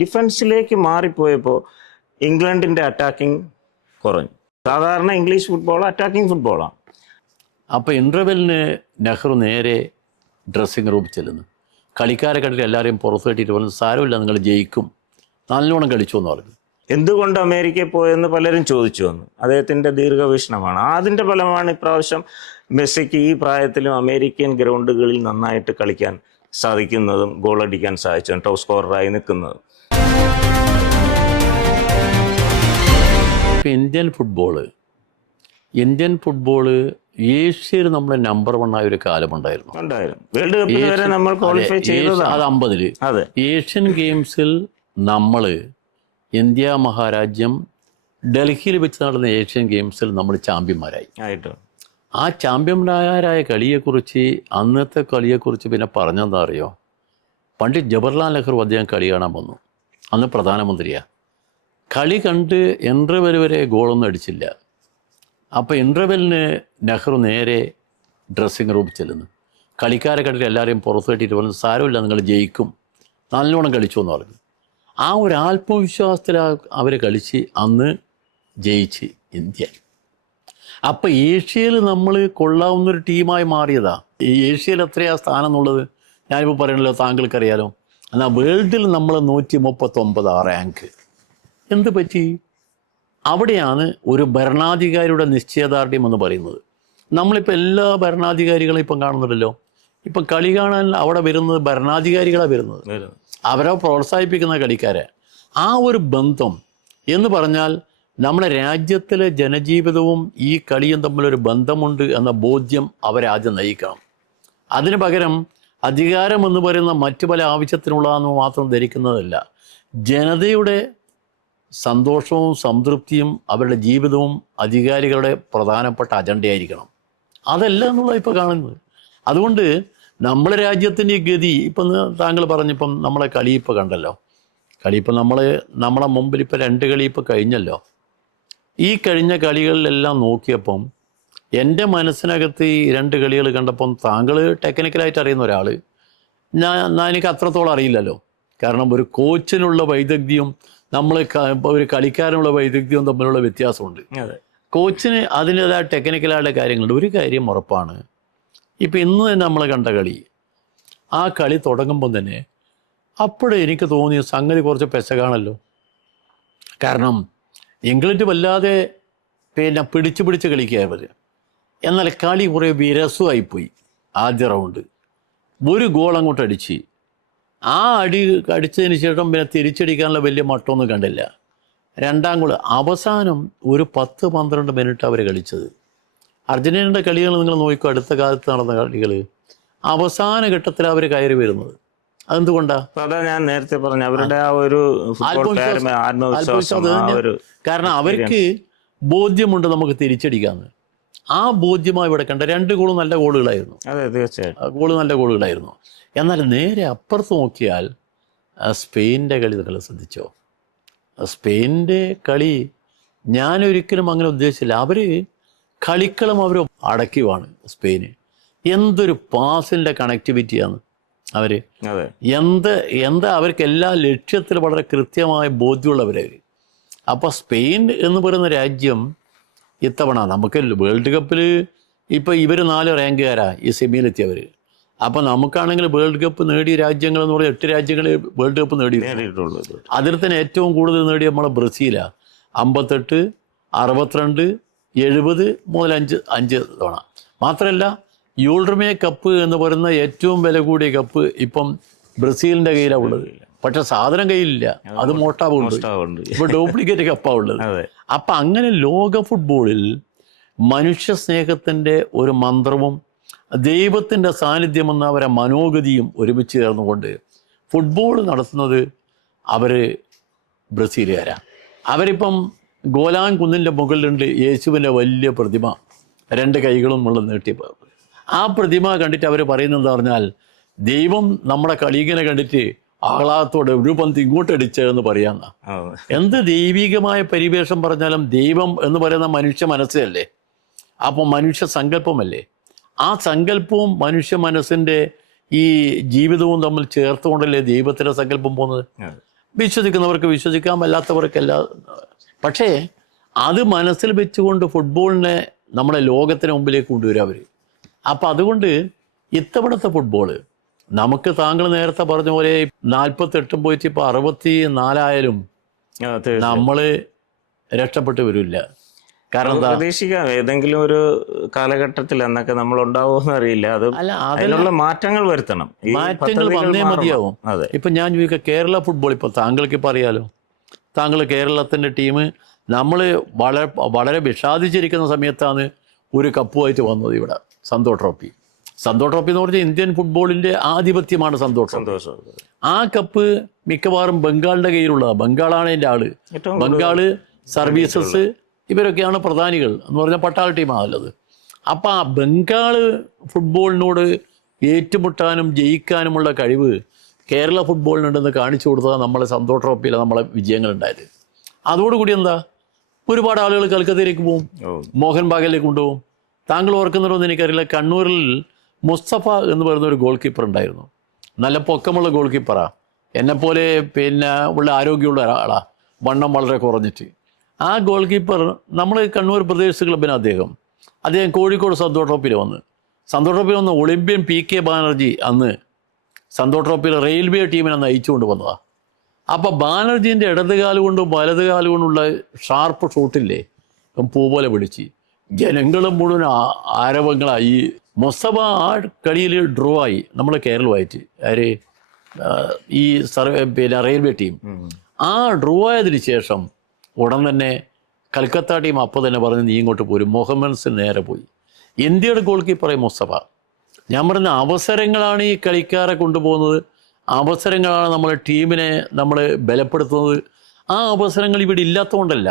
ഡിഫൻസിലേക്ക് മാറിപ്പോയപ്പോൾ ഇംഗ്ലണ്ടിൻ്റെ attacking കുറഞ്ഞു. സാധാരണ English football attacking ഫുട്ബോളാണ്. അപ്പോൾ ഇൻ്റർവെല്ലിന് നെഹ്റു നേരെ ഡ്രസ്സിങ് റൂമിൽ ചെല്ലുന്നു. കളിക്കാരെ കണ്ടിട്ട് എല്ലാവരെയും പുറത്ത് കെട്ടിയിട്ട് പറഞ്ഞു, സാരമില്ല നിങ്ങൾ ജയിക്കും, നല്ലോണം കളിച്ചു എന്ന് പറഞ്ഞു. എന്തുകൊണ്ട് അമേരിക്കയിൽ പോയെന്ന് പലരും ചോദിച്ചു വന്നു. അദ്ദേഹത്തിൻ്റെ ദീർഘവീക്ഷണമാണ്. അതിൻ്റെ ഫലമാണ് ഇപ്രാവശ്യം മെസ്സിക്ക് ഈ പ്രായത്തിലും അമേരിക്കൻ ഗ്രൗണ്ടുകളിൽ നന്നായിട്ട് കളിക്കാൻ സാധിക്കുന്നതും ഗോളടിക്കാൻ സാധിച്ചതും ടോപ്പ് സ്കോററായി നിൽക്കുന്നതും. ഇന്ത്യൻ ഫുട്ബോള് ഏഷ്യയിൽ നമ്മളെ നമ്പർ 1 ആയ ഒരു കാലമുണ്ടായിരുന്നു. വേൾഡ് കപ്പിൽ വരെ നമ്മൾ ക്വാളിഫൈ ചെയ്തതാണ്. അത് 50-ല്. ഏഷ്യൻ ഗെയിംസിൽ നമ്മൾ ഇന്ത്യ മഹാരാജ്യം ഡൽഹിയിൽ വെച്ച് നടന്ന ഏഷ്യൻ ഗെയിംസിൽ നമ്മൾ ചാമ്പ്യന്മാരായി. ആ ചാമ്പ്യന്മാരായ കളിയെക്കുറിച്ച്, അന്നത്തെ കളിയെക്കുറിച്ച് പിന്നെ പറഞ്ഞെന്താ അറിയോ? പണ്ഡിറ്റ് ജവഹർലാൽ നെഹ്റു അദ്ദേഹം കളി കാണാൻ വന്നു. അന്ന് പ്രധാനമന്ത്രിയാണ്. കളി കണ്ട് ഇൻ്റർവെൽ വരെ ഗോളൊന്നും അടിച്ചില്ല. അപ്പോൾ ഇൻ്റർവെല്ലിന് നെഹ്റു നേരെ ഡ്രസ്സിങ് റൂമിൽ ചെല്ലുന്നു. കളിക്കാരെ കണ്ടിട്ട് എല്ലാവരെയും പുറത്ത് കെട്ടിയിട്ട് പറഞ്ഞു, സാരമില്ല നിങ്ങൾ ജയിക്കും, നല്ലോണം കളിച്ചു എന്ന് പറഞ്ഞു. ആ ഒരു ആത്മവിശ്വാസത്തിൽ അവർ കളിച്ച് അന്ന് ജയിച്ച് ഇന്ത്യ. അപ്പം ഏഷ്യയിൽ നമ്മൾ കൊള്ളാവുന്നൊരു ടീമായി മാറിയതാ. ഈ ഏഷ്യയിൽ എത്രയാ സ്ഥാനം എന്നുള്ളത് ഞാനിപ്പോൾ പറയണല്ലോ, താങ്കൾക്കറിയാലോ. എന്നാൽ വേൾഡിൽ നമ്മൾ 139 റാങ്ക്. എന്ത് പറ്റി? അവിടെയാണ് ഒരു ഭരണാധികാരിയുടെ നിശ്ചയദാർഢ്യം എന്ന് പറയുന്നത്. നമ്മളിപ്പോൾ എല്ലാ ഭരണാധികാരികളും ഇപ്പം കാണുന്നുണ്ടല്ലോ. ഇപ്പം കളി കാണാൻ അവിടെ വരുന്നത് ഭരണാധികാരികളാണ് വരുന്നത്. അവരെ പ്രോത്സാഹിപ്പിക്കുന്ന കളിക്കാരെ. ആ ഒരു ബന്ധം എന്ന് പറഞ്ഞാൽ നമ്മുടെ രാജ്യത്തിലെ ജനജീവിതവും ഈ കളിയും തമ്മിലൊരു ബന്ധമുണ്ട് എന്ന ബോധ്യം അവരെ ആദ്യം നയിക്കണം. അതിന് പകരം അധികാരം എന്ന് പറയുന്ന മറ്റു പല ആവശ്യത്തിനുള്ളതെന്ന് മാത്രം ധരിക്കുന്നതല്ല. ജനതയുടെ സന്തോഷവും സംതൃപ്തിയും അവരുടെ ജീവിതവും അധികാരികളുടെ പ്രധാനപ്പെട്ട അജണ്ടയായിരിക്കണം. അതല്ല എന്നുള്ളത് ഇപ്പോൾ കാണുന്നത്. അതുകൊണ്ട് നമ്മളെ രാജ്യത്തിൻ്റെ ഈ ഗതി ഇപ്പം താങ്കൾ പറഞ്ഞിപ്പം നമ്മളെ കളി ഇപ്പോൾ കണ്ടല്ലോ. കളി ഇപ്പം നമ്മളെ മുമ്പിൽ ഇപ്പോൾ 2 കളി ഇപ്പോൾ കഴിഞ്ഞല്ലോ. ഈ കഴിഞ്ഞ കളികളിലെല്ലാം നോക്കിയപ്പം എൻ്റെ മനസ്സിനകത്ത് ഈ 2 കളികൾ കണ്ടപ്പം, താങ്കൾ ടെക്നിക്കലായിട്ട് അറിയുന്ന ഒരാൾ, എനിക്ക് അത്രത്തോളം അറിയില്ലല്ലോ. കാരണം ഒരു കോച്ചിനുള്ള വൈദഗ്ധ്യവും ഒരു കളിക്കാരനുള്ള വൈദഗ്ധ്യവും തമ്മിലുള്ള വ്യത്യാസമുണ്ട്. കോച്ചിന് അതിൻ്റെതായ ടെക്നിക്കലായ കാര്യങ്ങളുണ്ട്. ഒരു കാര്യം ഉറപ്പാണ്, ഇപ്പം ഇന്ന് തന്നെ നമ്മൾ കണ്ട കളി, ആ കളി തുടങ്ങുമ്പം തന്നെ അപ്പോഴേ എനിക്ക് തോന്നിയ സംഗതി കുറച്ച് പെശകാണല്ലോ. കാരണം ഇംഗ്ലണ്ട് വല്ലാതെ പിന്നെ പിടിച്ച് കളിക്കുക. എന്നാൽ കളി കുറേ വിരസമായിപ്പോയി. ആദ്യ റൗണ്ട് ഒരു ഗോൾ അങ്ങോട്ട് അടിച്ച്, ആ അടിച്ചതിന് ശേഷം പിന്നെ തിരിച്ചടിക്കാനുള്ള വലിയ മട്ടമൊന്നും കണ്ടില്ല. 2ാം ഗോൾ അവസാനം ഒരു 10-12 മിനിറ്റ് അവർ കളിച്ചത്. അർജൻറ്റീനയുടെ കളികൾ നിങ്ങൾ നോക്കിക്കോ, അടുത്ത കാലത്ത് നടന്ന കളികൾ അവസാന ഘട്ടത്തിൽ അവർ കയറി വരുന്നത്. അതെന്തുകൊണ്ടാ? അതാ ഞാൻ നേരത്തെ പറഞ്ഞു, അവരുടെ ആ ഒരു കാരണം അവർക്ക് ബോധ്യമുണ്ട് നമുക്ക് തിരിച്ചടിക്കാന്ന്. ആ ബോധ്യമായി ഇവിടെ കണ്ട 2 ഗോളും നല്ല ഗോളുകളായിരുന്നു. അതെ, തീർച്ചയായും നല്ല ഗോളുകളായിരുന്നു. എന്നാൽ നേരെ അപ്പുറത്ത് നോക്കിയാൽ സ്പെയിനിൻ്റെ കളി നിങ്ങൾ ശ്രദ്ധിച്ചോ? സ്പെയിനിൻ്റെ കളി ഞാനൊരിക്കലും അങ്ങനെ ഉദ്ദേശിച്ചില്ല. അവർ കളിക്കളം അവർ അടക്കിയുമാണ് സ്പെയിന്. എന്തൊരു പാസിൻ്റെ കണക്ടിവിറ്റിയാണ് അവർ. എന്താ അവർക്ക് എല്ലാ ലക്ഷ്യത്തിലും വളരെ കൃത്യമായ ബോധ്യമുള്ളവരവർ. അപ്പോൾ സ്പെയിൻ എന്ന് പറയുന്ന രാജ്യം ഇത്തവണ നമുക്ക് വേൾഡ് കപ്പിൽ ഇപ്പോൾ ഇവർ 4 റാങ്കുകാരാ ഈ സെമിയിലെത്തിയവർ. അപ്പം നമുക്കാണെങ്കിൽ വേൾഡ് കപ്പ് നേടിയ രാജ്യങ്ങൾ എന്ന് പറഞ്ഞാൽ 8 രാജ്യങ്ങൾ വേൾഡ് കപ്പ് നേടിയിട്ടുള്ളത്. അതിൽ തന്നെ ഏറ്റവും കൂടുതൽ നേടിയ നമ്മളെ ബ്രസീലാണ്. 58, 62, 70 മുതൽ 5 തവണ. മാത്രമല്ല യൂൾട്രമേ കപ്പ് എന്ന് പറയുന്ന ഏറ്റവും വില കൂടിയ കപ്പ് ഇപ്പം ബ്രസീലിൻ്റെ കയ്യിലാണ് ഉള്ളത്. പക്ഷെ സാധനം കയ്യിലില്ല, അത് മോട്ടാവുണ്ട്. ഇപ്പോൾ ഡ്യൂപ്ലിക്കേറ്റ് കപ്പാണ് ഉള്ളത്. അപ്പം അങ്ങനെ ലോക ഫുട്ബോളിൽ മനുഷ്യ സ്നേഹത്തിൻ്റെ ഒരു മന്ത്രവും ദൈവത്തിൻ്റെ സാന്നിധ്യമെന്ന അവരെ മനോഗതിയും ഒരുമിച്ച് ചേർന്നുകൊണ്ട് ഫുട്ബോൾ നടത്തുന്നത് അവർ ബ്രസീലുകാരാണ്. അവരിപ്പം ഗോലാൻ കുന്നിൻ്റെ മുകളിലുണ്ട് യേശുവിൻ്റെ വലിയ പ്രതിമ, 2 കൈകളും ഉള്ള നീട്ടിയപ്പോൾ ആ പ്രതിമ കണ്ടിട്ട് അവർ പറയുന്നതെന്ന് പറഞ്ഞാൽ, ദൈവം നമ്മുടെ കളീകനെ കണ്ടിട്ട് ആഹ്ലാദത്തോടെ ഒരു പന്ത് ഇങ്ങോട്ടടിച്ചതെന്ന് പറയാന്ന. എന്ത് ദൈവികമായ പരിവേഷം പറഞ്ഞാലും ദൈവം എന്ന് പറയുന്ന മനുഷ്യ മനസ്സല്ലേ. അപ്പോൾ മനുഷ്യ സങ്കല്പമല്ലേ. ആ സങ്കല്പവും മനുഷ്യ മനസ്സിൻ്റെ ഈ ജീവിതവും തമ്മിൽ ചേർത്തുകൊണ്ടല്ലേ ദൈവത്തിൻ്റെ സങ്കല്പം പോകുന്നത്. വിശ്വസിക്കുന്നവർക്ക് വിശ്വസിക്കാം, അല്ലാത്തവർക്കല്ല. പക്ഷേ അത് മനസ്സിൽ വെച്ചുകൊണ്ട് ഫുട്ബോളിനെ നമ്മളെ ലോകത്തിന് മുമ്പിലേക്ക് കൊണ്ടുവരും അവർ. അപ്പം അതുകൊണ്ട് ഇത്തവണത്തെ ഫുട്ബോള് നമുക്ക്, താങ്കൾ നേരത്തെ പറഞ്ഞ പോലെ 48 പോയിട്ട് ഇപ്പോൾ 64 നമ്മൾ രക്ഷപ്പെട്ടു വരില്ല. കാരണം പ്രതീക്ഷിക്കാം ഏതെങ്കിലും ഒരു കാലഘട്ടത്തിൽ എന്നൊക്കെ നമ്മൾ ഉണ്ടാവുമെന്ന് അറിയില്ല. അത് അതിനുള്ള മാറ്റങ്ങൾ വരുത്തണം, മാറ്റങ്ങൾ വന്നേ മതിയാവും. ഇപ്പം ഞാൻ ചോദിക്കുക, കേരള ഫുട്ബോൾ ഇപ്പോൾ താങ്കൾക്ക് ഇപ്പോൾ അറിയാലോ, താങ്കൾ കേരളത്തിൻ്റെ ടീം നമ്മൾ വളരെ വിഷാദിച്ചിരിക്കുന്ന സമയത്താണ് ഒരു കപ്പുമായിട്ട് വന്നത് ഇവിടെ, സന്തോഷ് ട്രോഫി. സന്തോഷ് ട്രോഫി എന്ന് പറഞ്ഞാൽ ഇന്ത്യൻ ഫുട്ബോളിൻ്റെ ആധിപത്യമാണ് സന്തോഷ്. ആ കപ്പ് മിക്കവാറും ബംഗാളിൻ്റെ കയ്യിലുള്ളതാണ്. ബംഗാളാണ് എൻ്റെ ആള്. ബംഗാള്, സർവീസസ്, ഇവരൊക്കെയാണ് പ്രധാനികൾ എന്ന് പറഞ്ഞാൽ പട്ടാള ടീമാണല്ലത്. അപ്പം ആ ബംഗാൾ ഫുട്ബോളിനോട് ഏറ്റുമുട്ടാനും ജയിക്കാനുമുള്ള കഴിവ് കേരള ഫുട്ബോളിനുണ്ടെന്ന് കാണിച്ചു കൊടുത്തതാണ് നമ്മളെ സന്തോഷ് ട്രോഫിയിലെ നമ്മളെ വിജയങ്ങളുണ്ടായത്. അതോടുകൂടി എന്താ, ഒരുപാട് ആളുകൾ കൽക്കത്തയിലേക്ക് പോകും, മോഹൻ ബാഗയിലേക്ക് കൊണ്ടുപോകും. താങ്കൾ ഓർക്കുന്നുണ്ടോ എന്ന് എനിക്കറിയില്ല, കണ്ണൂരിൽ മുസ്തഫ എന്ന് പറയുന്ന ഒരു ഗോൾ കീപ്പർ ഉണ്ടായിരുന്നു. നല്ല പൊക്കമുള്ള ഗോൾ കീപ്പറാണ്, എന്നെപ്പോലെ പിന്നെ ഉള്ള ആരോഗ്യമുള്ള ഒരാളാണ്, വണ്ണം വളരെ കുറഞ്ഞിട്ട്. ആ ഗോൾ കീപ്പർ നമ്മൾ കണ്ണൂർ പ്രദേശ് ക്ലബിന് അദ്ദേഹം കോഴിക്കോട് സന്തോഷ് ട്രോഫിയിൽ വന്ന് ഒളിമ്പ്യൻ PK ബാനർജി അന്ന് സന്തോഷ് ട്രോഫിയിൽ റെയിൽവേ ടീമിനെ നയിച്ചുകൊണ്ട് വന്നതാണ്. അപ്പോൾ ബാനർജീൻ്റെ ഇടതുകാലുകൊണ്ടും വലതുകാലുകൊണ്ടുള്ള ഷാർപ്പ് ഷൂട്ടില്ലേ, പൂ പോലെ പിടിച്ച് ജനങ്ങളും മുഴുവൻ ആരവങ്ങളായി. മുസ്തഫ ആ കളിയിൽ ഡ്രോ ആയി നമ്മൾ കേരളമായിട്ട്, ആര് ഈ പിന്നെ റെയിൽവേ ടീം. ആ ഡ്രോ ആയതിനു ശേഷം ഉടൻ തന്നെ കൽക്കത്ത ടീം അപ്പോൾ തന്നെ പറഞ്ഞ് നീ ഇങ്ങോട്ട് പോരും. മുഹമ്മദ് നേരെ പോയി. ഇന്ത്യയുടെ ഗോൾ കീപ്പറായി മുസ്തഫ. ഞാൻ പറഞ്ഞ അവസരങ്ങളാണ് ഈ കളിക്കാരെ കൊണ്ടുപോകുന്നത്, അവസരങ്ങളാണ് നമ്മളെ ടീമിനെ നമ്മൾ ബലപ്പെടുത്തുന്നത്. ആ അവസരങ്ങൾ ഇവിടെ ഇല്ലാത്തതുകൊണ്ടല്ല,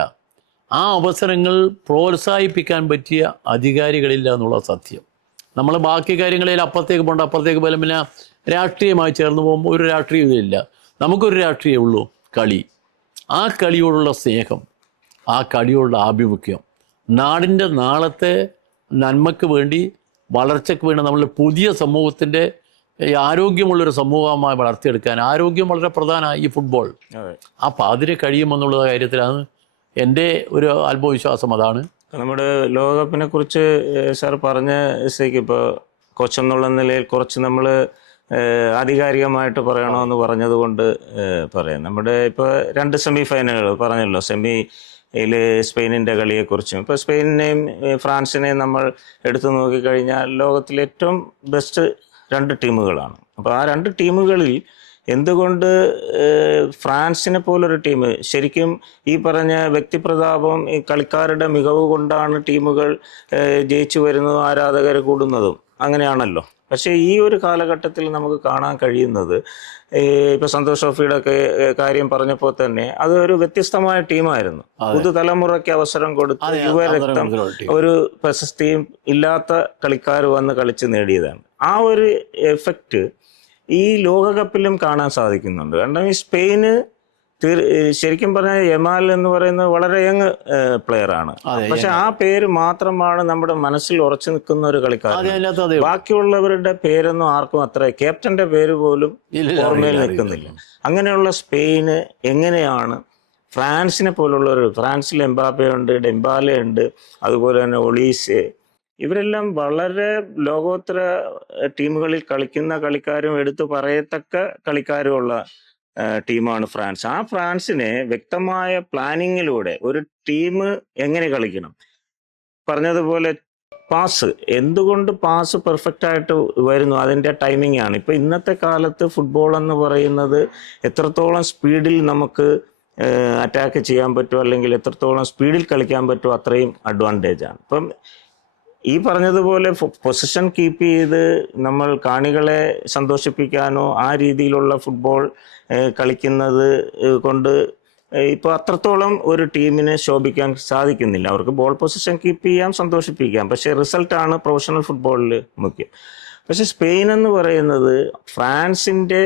ആ അവസരങ്ങൾ പ്രോത്സാഹിപ്പിക്കാൻ പറ്റിയ അധികാരികളില്ല എന്നുള്ള സത്യം. നമ്മൾ ബാക്കി കാര്യങ്ങളിൽ അപ്പുറത്തേക്ക് പോകേണ്ട, അപ്പുറത്തേക്ക് പോലും പിന്നെ രാഷ്ട്രീയമായി ചേർന്ന് പോകുമ്പോൾ ഒരു രാഷ്ട്രീയം ഇതില്ല. നമുക്കൊരു രാഷ്ട്രീയമേ ഉള്ളൂ, കളി. ആ കളിയോടുള്ള സ്നേഹം, ആ കളിയോടുള്ള ആഭിമുഖ്യം, നാടിൻ്റെ നാളത്തെ നന്മയ്ക്ക് വേണ്ടി, വളർച്ചയ്ക്ക് വേണ്ടി നമ്മൾ പുതിയ സമൂഹത്തിൻ്റെ ആരോഗ്യമുള്ളൊരു സമൂഹമായി വളർത്തിയെടുക്കാൻ ആരോഗ്യം വളരെ പ്രധാനമാണ് ഈ ഫുട്ബോൾ. അപ്പം അതിന് കഴിയുമെന്നുള്ള കാര്യത്തിലാണ് എൻ്റെ ഒരു ആത്മവിശ്വാസം. അതാണ് നമ്മുടെ ലോകകപ്പിനെ കുറിച്ച് സാർ പറഞ്ഞ സ്ഥിതിക്ക് ഇപ്പോൾ കോച്ചെന്നുള്ള നിലയിൽ കുറച്ച് നമ്മൾ ആധികാരികമായിട്ട് പറയണമെന്ന് പറഞ്ഞതുകൊണ്ട് പറയാം. നമ്മുടെ ഇപ്പോൾ 2 സെമി ഫൈനലുകൾ പറഞ്ഞല്ലോ, സെമിയിൽ സ്പെയിനിൻ്റെ കളിയെക്കുറിച്ചും. ഇപ്പോൾ സ്പെയിനിനെയും ഫ്രാൻസിനെയും നമ്മൾ എടുത്തു നോക്കിക്കഴിഞ്ഞാൽ ലോകത്തിലെ ഏറ്റവും ബെസ്റ്റ് 2 ടീമുകളാണ്. അപ്പോൾ ആ 2 ടീമുകളിൽ എന്തുകൊണ്ട് ഫ്രാൻസിനെ പോലൊരു ടീം, ശരിക്കും ഈ പറഞ്ഞ വ്യക്തിപ്രതാപം, ഈ കളിക്കാരുടെ മികവ് കൊണ്ടാണ് ടീമുകൾ ജയിച്ചു വരുന്നതും ആരാധകർ കൂടുന്നതും, അങ്ങനെയാണല്ലോ. പക്ഷേ ഈ ഒരു കാലഘട്ടത്തിൽ നമുക്ക് കാണാൻ കഴിയുന്നത്, ഇപ്പോൾ സന്തോഷ് ട്രോഫിയുടെ ഒക്കെ കാര്യം പറഞ്ഞപ്പോൾ തന്നെ അതൊരു വ്യത്യസ്തമായ ടീമായിരുന്നു. പുതുതലമുറയ്ക്ക് അവസരം കൊടുത്ത് യുവരക്തം, ഒരു പ്രശസ്തിയും ഇല്ലാത്ത കളിക്കാർ വന്ന് കളിച്ച് നേടിയതാണ്. ആ ഒരു എഫക്റ്റ് ഈ ലോകകപ്പിലും കാണാൻ സാധിക്കുന്നുണ്ട്. കാരണം ഈ സ്പെയിന് ശരിക്കും പറഞ്ഞാൽ യമാൽ എന്ന് പറയുന്നത് വളരെ യങ് പ്ലെയറാണ്. പക്ഷെ ആ പേര് മാത്രമാണ് നമ്മുടെ മനസ്സിൽ ഉറച്ചു നിൽക്കുന്ന ഒരു കളിക്കാരൻ. ബാക്കിയുള്ളവരുടെ പേരൊന്നും ആർക്കും അത്ര, ക്യാപ്റ്റന്റെ പേര് പോലും ഓർമ്മയിൽ നിൽക്കുന്നില്ല. അങ്ങനെയുള്ള സ്പെയിന് എങ്ങനെയാണ് ഫ്രാൻസിനെ പോലുള്ളൊരു, ഫ്രാൻസിൽ എംബാപ്പെ ഉണ്ട്, ഡെംബാലെ ഉണ്ട്, അതുപോലെ തന്നെ ഒളീസ്, ഇവരെല്ലാം വളരെ ലോകോത്തര ടീമുകളിൽ കളിക്കുന്ന കളിക്കാരും എടുത്തു പറയത്തക്ക കളിക്കാരുമുള്ള ടീമാണ് ഫ്രാൻസ്. ആ ഫ്രാൻസിനെ വ്യക്തമായ പ്ലാനിങ്ങിലൂടെ ഒരു ടീം എങ്ങനെ കളിക്കണം, പറഞ്ഞതുപോലെ പാസ്, എന്തുകൊണ്ട് പാസ് പെർഫെക്റ്റ് ആയിട്ട് വരുന്നു, അതിൻ്റെ ടൈമിംഗ് ആണ്. ഇപ്പം ഇന്നത്തെ കാലത്ത് ഫുട്ബോൾ എന്ന് പറയുന്നത് എത്രത്തോളം സ്പീഡിൽ നമുക്ക് അറ്റാക്ക് ചെയ്യാൻ പറ്റുമോ, അല്ലെങ്കിൽ എത്രത്തോളം സ്പീഡിൽ കളിക്കാൻ പറ്റുമോ അത്രയും അഡ്വാൻറ്റേജ് ആണ്. ഇപ്പം ഈ പറഞ്ഞതുപോലെ പൊസിഷൻ കീപ്പ് ചെയ്ത് നമ്മൾ കാണികളെ സന്തോഷിപ്പിക്കാനോ ആ രീതിയിലുള്ള ഫുട്ബോൾ കളിക്കുന്നത് കൊണ്ട് ഇപ്പോൾ അത്രത്തോളം ഒരു ടീമിനെ ശോഭിക്കാൻ സാധിക്കുന്നില്ല. അവർക്ക് ബോൾ പൊസിഷൻ കീപ്പ് ചെയ്യാം, സന്തോഷിപ്പിക്കാം, പക്ഷേ റിസൾട്ടാണ് പ്രൊഫഷണൽ ഫുട്ബോളിൽ മുഖ്യം. പക്ഷെ സ്പെയിൻ എന്ന് പറയുന്നത് ഫ്രാൻസിൻ്റെ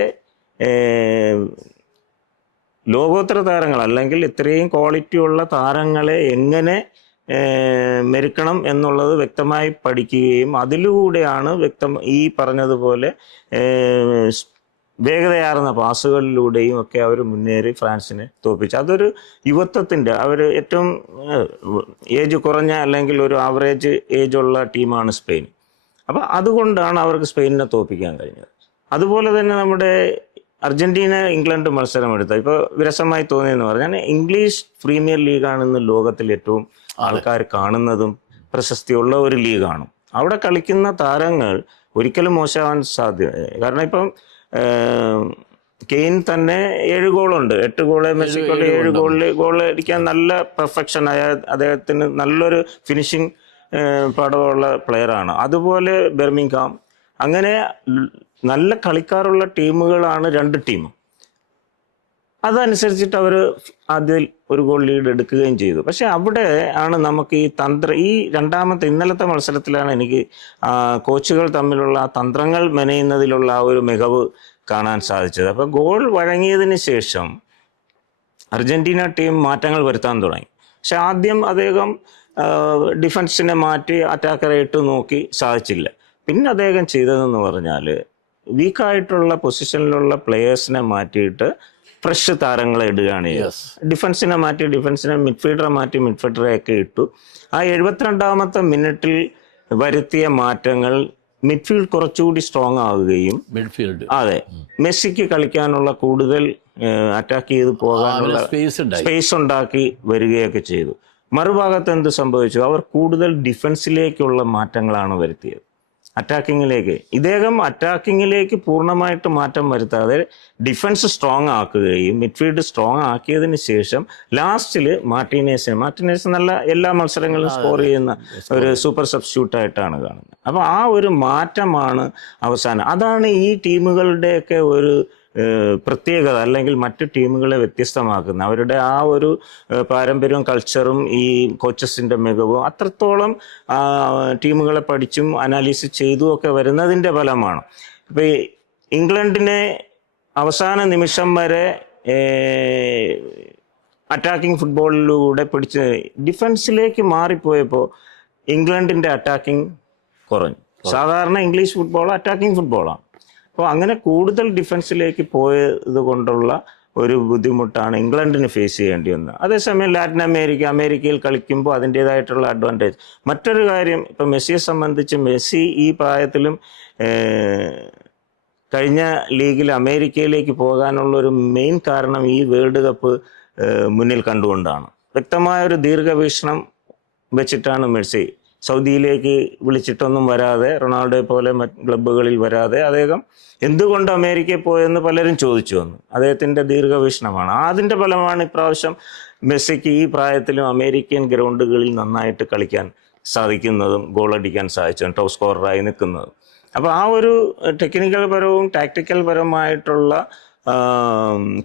ലോകോത്തര താരങ്ങൾ, അല്ലെങ്കിൽ ഇത്രയും ക്വാളിറ്റിയുള്ള താരങ്ങളെ എങ്ങനെ മെരുക്കണം എന്നുള്ളത് വ്യക്തമായി പഠിക്കുകയും അതിലൂടെയാണ് ഈ പറഞ്ഞതുപോലെ വേഗതയാർന്ന പാസുകളിലൂടെയും ഒക്കെ അവർ മുന്നേറി ഫ്രാൻസിനെ തോൽപ്പിച്ചു. അതൊരു യുവത്വത്തിൻ്റെ അവർ ഏറ്റവും ഏജ് കുറഞ്ഞ അല്ലെങ്കിൽ ഒരു ആവറേജ് ഏജുള്ള ടീമാണ് സ്പെയിൻ. അപ്പോൾ അതുകൊണ്ടാണ് അവർക്ക് സ്പെയിനിനെ തോൽപ്പിക്കാൻ കഴിഞ്ഞത്. അതുപോലെ തന്നെ നമ്മുടെ അർജന്റീന ഇംഗ്ലണ്ട് മത്സരം എടുത്ത ഇപ്പോൾ വിരസമായി തോന്നിയെന്ന് പറഞ്ഞാൽ ഇംഗ്ലീഷ് പ്രീമിയർ ലീഗാണ് ഇന്ന് ലോകത്തിൽ ഏറ്റവും ആൾക്കാർ കാണുന്നതും പ്രശസ്തിയുള്ള ഒരു ലീഗാണ്. അവിടെ കളിക്കുന്ന താരങ്ങൾ ഒരിക്കലും മോശമാവാൻ സാധ്യത. കാരണം ഇപ്പം കെയ്ൻ തന്നെ 7 ഗോളുണ്ട്, 8 ഗോള് മെസ്സിക്കുള്ള 7 ഗോൾ അടിക്കാൻ നല്ല പെർഫെക്ഷൻ. അദ്ദേഹത്തിന് നല്ലൊരു ഫിനിഷിങ് പടമുള്ള പ്ലെയറാണ്. അതുപോലെ ബെർമിംഗ്ഹാം, അങ്ങനെ നല്ല കളിക്കാറുള്ള ടീമുകളാണ് 2 ടീമും. അതനുസരിച്ചിട്ട് അവർ അതിൽ ഒരു ഗോൾ ലീഡ് എടുക്കുകയും ചെയ്തു. പക്ഷെ അവിടെ ആണ് നമുക്ക് ഈ രണ്ടാമത്തെ ഇന്നലത്തെ മത്സരത്തിലാണ് എനിക്ക് കോച്ചുകൾ തമ്മിലുള്ള തന്ത്രങ്ങൾ മെനയുന്നതിലുള്ള ആ ഒരു മികവ് കാണാൻ സാധിച്ചത്. അപ്പോൾ ഗോൾ വഴങ്ങിയതിന് ശേഷം അർജന്റീന ടീം മാറ്റങ്ങൾ വരുത്താൻ തുടങ്ങി. പക്ഷെ ആദ്യം അദ്ദേഹം ഡിഫൻസിനെ മാറ്റി അറ്റാക്കറെ ഇട്ട് നോക്കി, സാധിച്ചില്ല. പിന്നെ അദ്ദേഹം ചെയ്തതെന്ന് പറഞ്ഞാൽ വീക്കായിട്ടുള്ള പൊസിഷനിലുള്ള പ്ലെയേഴ്സിനെ മാറ്റിയിട്ട് ഫ്രഷ് താരങ്ങളെ ഇടുകയാണ് ചെയ്യുക. ഡിഫൻസിനെ മാറ്റി ഡിഫൻസിനെ, മിഡ്ഫീൽഡറെ മാറ്റി മിഡ്ഫീൽഡറെയൊക്കെ ഇട്ടു. ആ 72ാമത്തെ മിനിറ്റിൽ വരുത്തിയ മാറ്റങ്ങൾ മിഡ്ഫീൽഡ് കുറച്ചുകൂടി സ്ട്രോങ് ആവുകയും അതെ മെസ്സിക്ക് കളിക്കാനുള്ള കൂടുതൽ അറ്റാക്ക് ചെയ്ത് പോകാനുള്ള സ്പേസ് ഉണ്ടാക്കി വരികയൊക്കെ ചെയ്തു. മറുഭാഗത്ത് എന്ത് സംഭവിച്ചു? അവർ കൂടുതൽ ഡിഫൻസിലേക്കുള്ള മാറ്റങ്ങളാണ് വരുത്തിയത്, അറ്റാക്കിങ്ങിലേക്ക്. ഇദ്ദേഹം അറ്റാക്കിങ്ങിലേക്ക് പൂർണ്ണമായിട്ട് മാറ്റം വരുത്താതെ ഡിഫൻസ് സ്ട്രോങ് ആക്കുകയും മിഡ്ഫീൽഡ് സ്ട്രോങ് ആക്കിയതിന് ശേഷം ലാസ്റ്റിൽ മാർട്ടിനേസ് നല്ല എല്ലാ മത്സരങ്ങളും സ്കോർ ചെയ്യുന്ന ഒരു സൂപ്പർ സബ്സ്റ്റിറ്റ്യൂട്ടായിട്ടാണ് കാണുന്നത്. അപ്പോൾ ആ ഒരു മാറ്റമാണ് അവസാനം. അതാണ് ഈ ടീമുകളുടെയൊക്കെ ഒരു പ്രത്യേകത, അല്ലെങ്കിൽ മറ്റു ടീമുകളെ വ്യത്യസ്തമാക്കുന്നത്. അവരുടെ ആ ഒരു പാരമ്പര്യവും കൾച്ചറും ഈ കോച്ചസിൻ്റെ മികവും അത്രത്തോളം ടീമുകളെ പഠിച്ചും അനാലിസിസ് ചെയ്തും ഒക്കെ വരുന്നതിൻ്റെ ഫലമാണ്. ഇപ്പോൾ ഈ ഇംഗ്ലണ്ടിനെ അവസാന നിമിഷം വരെ അറ്റാക്കിംഗ് ഫുട്ബോളിലൂടെ പിടിച്ച് ഡിഫൻസിലേക്ക് മാറിപ്പോയപ്പോൾ ഇംഗ്ലണ്ടിൻ്റെ അറ്റാക്കിംഗ് കുറഞ്ഞു. സാധാരണ ഇംഗ്ലീഷ് ഫുട്ബോൾ അറ്റാക്കിംഗ് ഫുട്ബോളാണ്. അപ്പോൾ അങ്ങനെ കൂടുതൽ ഡിഫൻസിലേക്ക് പോയത് കൊണ്ടുള്ള ഒരു ബുദ്ധിമുട്ടാണ് ഇംഗ്ലണ്ടിന് ഫേസ് ചെയ്യേണ്ടി വന്നത്. അതേസമയം ലാറ്റിൻ അമേരിക്കയിൽ കളിക്കുമ്പോൾ അതിൻ്റേതായിട്ടുള്ള അഡ്വാൻറ്റേജ്. മറ്റൊരു കാര്യം, ഇപ്പം മെസ്സിയെ സംബന്ധിച്ച് മെസ്സി ഈ പ്രായത്തിലും കഴിഞ്ഞ ലീഗിൽ അമേരിക്കയിലേക്ക് പോകാനുള്ള ഒരു മെയിൻ കാരണം ഈ വേൾഡ് കപ്പ് മുന്നിൽ കണ്ടുകൊണ്ടാണ്. വ്യക്തമായൊരു ദീർഘവീക്ഷണം വെച്ചിട്ടാണ് മെസ്സി സൗദിയിലേക്ക് വിളിച്ചിട്ടൊന്നും വരാതെ, റൊണാൾഡോയെ പോലെ മറ്റ് ക്ലബ്ബുകളിൽ വരാതെ അദ്ദേഹം എന്തുകൊണ്ട് അമേരിക്കയിൽ പോയെന്ന് പലരും ചോദിച്ചു വന്നു. അദ്ദേഹത്തിൻ്റെ ദീർഘവീക്ഷണമാണ്. അതിൻ്റെ ഫലമാണ് ഇപ്രാവശ്യം മെസ്സിക്ക് ഈ പ്രായത്തിലും അമേരിക്കൻ ഗ്രൗണ്ടുകളിൽ നന്നായിട്ട് കളിക്കാൻ സാധിക്കുന്നതും ഗോളടിക്കാൻ സാധിച്ചതും ടോപ്പ് സ്കോററായി നിൽക്കുന്നതും. അപ്പോൾ ആ ഒരു ടെക്നിക്കൽ പരവും ടാക്ടിക്കൽ പരമായിട്ടുള്ള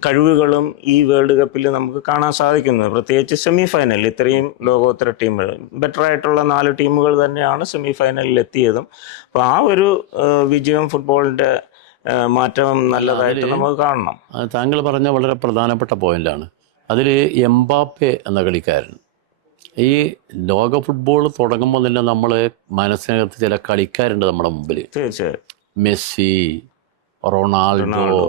കഴിവുകളും ഈ വേൾഡ് കപ്പിൽ നമുക്ക് കാണാൻ സാധിക്കുന്നത്. പ്രത്യേകിച്ച് സെമി ഫൈനലിൽ ഇത്രയും ലോകോത്തര ടീമുകൾ, ബെറ്ററായിട്ടുള്ള 4 ടീമുകൾ തന്നെയാണ് സെമി ഫൈനലിൽ എത്തിയതും. അപ്പോൾ ആ ഒരു വിജയം ഫുട്ബോളിൻ്റെ മാറ്റം നല്ലതായിട്ട് നമുക്ക് കാണണം. താങ്കൾ പറഞ്ഞ വളരെ പ്രധാനപ്പെട്ട പോയിന്റാണ്. അതിൽ എംബാപ്പെ എന്ന കളിക്കാരൻ, ഈ ലോക ഫുട്ബോൾ തുടങ്ങുമ്പോൾ തന്നെ നമ്മൾ മനസ്സിനകത്ത് ചില കളിക്കാരുണ്ട് നമ്മുടെ മുമ്പിൽ. തീർച്ചയായും മെസ്സി, റൊണാൾഡോ,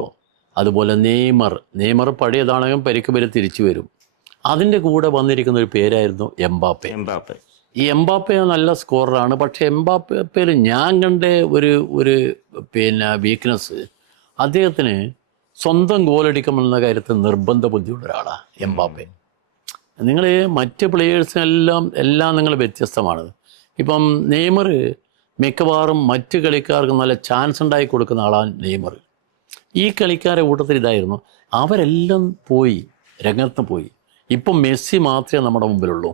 അതുപോലെ നെയ്മർ പഴയതാണെങ്കിലും പരിക്ക് വരെ തിരിച്ചു വരും. അതിൻ്റെ കൂടെ വന്നിരിക്കുന്ന ഒരു പേരായിരുന്നു എംബാപ്പെ. ഈ എംബാപ്പെ നല്ല സ്കോററാണ്. പക്ഷേ എംബാപ്പയിൽ ഞാൻ കണ്ട ഒരു വീക്ക്നെസ്, അദ്ദേഹത്തിന് സ്വന്തം ഗോളടിക്കുമെന്ന കാര്യത്തിൽ നിർബന്ധ ബുദ്ധിയുള്ള ഒരാളാണ് എംബാപ്പെ. നിങ്ങൾ മറ്റ് പ്ലെയേഴ്സിനെല്ലാം നിങ്ങൾ വ്യത്യസ്തമാണ്. ഇപ്പം നെയ്മർ മിക്കവാറും മറ്റ് കളിക്കാർക്ക് നല്ല ചാൻസ് ഉണ്ടായി കൊടുക്കുന്ന ആളാണ് നെയ്മർ. ഈ കളിക്കാരെ കൂട്ടത്തിൽ ഇതായിരുന്നു. അവരെല്ലാം പോയി, രംഗത്ത് പോയി. ഇപ്പം മെസ്സി മാത്രമേ നമ്മുടെ മുമ്പിലുള്ളൂ.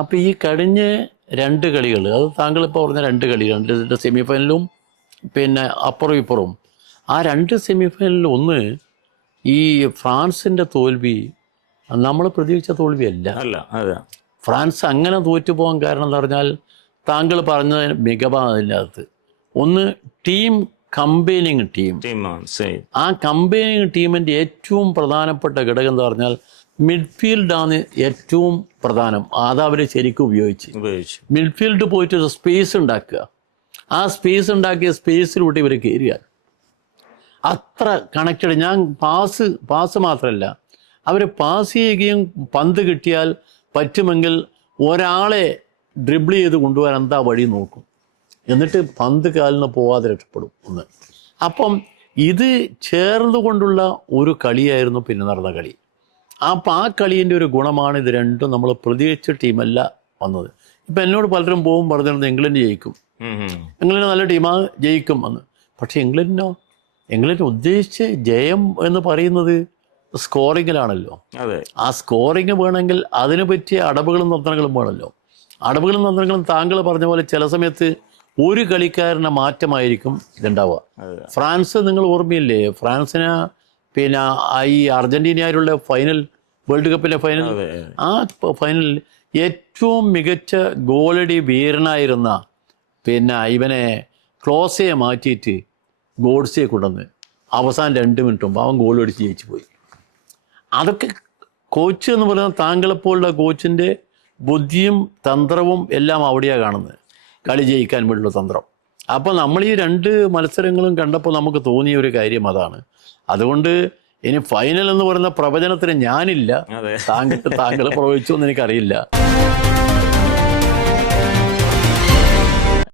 അപ്പോൾ ഈ കഴിഞ്ഞ 2 കളികൾ, അത് താങ്കളിപ്പോൾ പറഞ്ഞ 2 കളി, 2 സെമി ഫൈനലും പിന്നെ അപ്പുറം ഇപ്പുറവും, ആ 2 സെമി ഫൈനലിൽ ഒന്ന് ഈ ഫ്രാൻസിൻ്റെ തോൽവി നമ്മൾ പ്രതീക്ഷിച്ച തോൽവിയല്ല. ഫ്രാൻസ് അങ്ങനെ തോറ്റുപോകാൻ കാരണം എന്ന് പറഞ്ഞാൽ താങ്കൾ പറഞ്ഞതിന് മികവാണ്. അതിൻ്റെ അകത്ത് ഒന്ന് ടീം കമ്പൈനിങ് ടീം. ആ കമ്പൈനിങ് ടീമിൻ്റെ ഏറ്റവും പ്രധാനപ്പെട്ട ഘടകം എന്ന് പറഞ്ഞാൽ മിഡ്ഫീൽഡാണ് ഏറ്റവും പ്രധാനം. അതവർ ശരിക്കും ഉപയോഗിച്ച് മിഡ്ഫീൽഡ് പോയിട്ട് സ്പേസ് ഉണ്ടാക്കുക. ആ സ്പേസ് ഉണ്ടാക്കിയ സ്പേസിലൂടെ ഇവർ കയറുക. അത്ര കണക്റ്റഡ്. ഞാൻ പാസ് മാത്രമല്ല, അവർ പാസ് ചെയ്യുകയും പന്ത് കിട്ടിയാൽ പറ്റുമെങ്കിൽ ഒരാളെ ഡ്രിബിൾ ചെയ്ത് കൊണ്ടുപോകാൻ എന്താ വഴി നോക്കും, എന്നിട്ട് പന്ത് കാലിന് പോവാതെ രക്ഷപ്പെടും ഒന്ന്. അപ്പം ഇത് ചേർന്നുകൊണ്ടുള്ള ഒരു കളിയായിരുന്നു പിന്നെ നടന്ന കളി. അപ്പം ആ കളീൻ്റെ ഒരു ഗുണമാണ് ഇത് രണ്ടും നമ്മൾ പ്രതീക്ഷിച്ച ടീമല്ല വന്നത്. ഇപ്പം എന്നോട് പലരും പോകും പറഞ്ഞിരുന്നത് ഇംഗ്ലണ്ട് ജയിക്കും, ഇംഗ്ലണ്ട് നല്ല ടീമാണ്, ജയിക്കും എന്ന്. പക്ഷേ ഇംഗ്ലണ്ട് ഉദ്ദേശിച്ച് ജയം എന്ന് പറയുന്നത് സ്കോറിങ്ങിലാണല്ലോ. ആ സ്കോറിങ് വേണമെങ്കിൽ അതിന് പറ്റിയ അടവുകളും തന്ത്രങ്ങളും വേണമല്ലോ. അടവുകളും തന്ത്രങ്ങളും താങ്കൾ പറഞ്ഞ പോലെ ചില സമയത്ത് ഒരു കളിക്കാരൻ്റെ മാറ്റമായിരിക്കും ഇതുണ്ടാവുക. ഫ്രാൻസ് നിങ്ങൾ ഓർമ്മയില്ലേ, ഫ്രാൻസിന് പിന്നെ ഈ അർജന്റീനയായിട്ടുള്ള ഫൈനൽ, വേൾഡ് കപ്പിലെ ഫൈനൽ, ആ ഫൈനലിൽ ഏറ്റവും മികച്ച ഗോളടി വീരനായിരുന്ന പിന്നെ ഇവനെ ക്ലോസയെ മാറ്റിയിട്ട് ഗോഡ്സയെ കൊണ്ടുവന്ന് അവസാനം 2 മിനിറ്റ് മുമ്പ് അവൻ ഗോൾ അടിച്ച് ജയിച്ചു പോയി. അതൊക്കെ കോച്ച് എന്ന് പറയുന്നത് താങ്കളെപ്പോലുള്ള കോച്ചിൻ്റെ ബുദ്ധിയും തന്ത്രവും എല്ലാം അവിടെയാണ് കാണുന്നത്, കളി ജയിക്കാൻ വേണ്ടിയുള്ള തന്ത്രം. അപ്പോൾ നമ്മൾ ഈ 2 മത്സരങ്ങളും കണ്ടപ്പോൾ നമുക്ക് തോന്നിയ ഒരു കാര്യം അതാണ്. അതുകൊണ്ട് ഇനി ഫൈനൽ എന്ന് പറയുന്ന പ്രവചനത്തിന് ഞാനില്ല, താങ്കൾ പ്രവചിച്ചു എന്ന് എനിക്കറിയില്ല.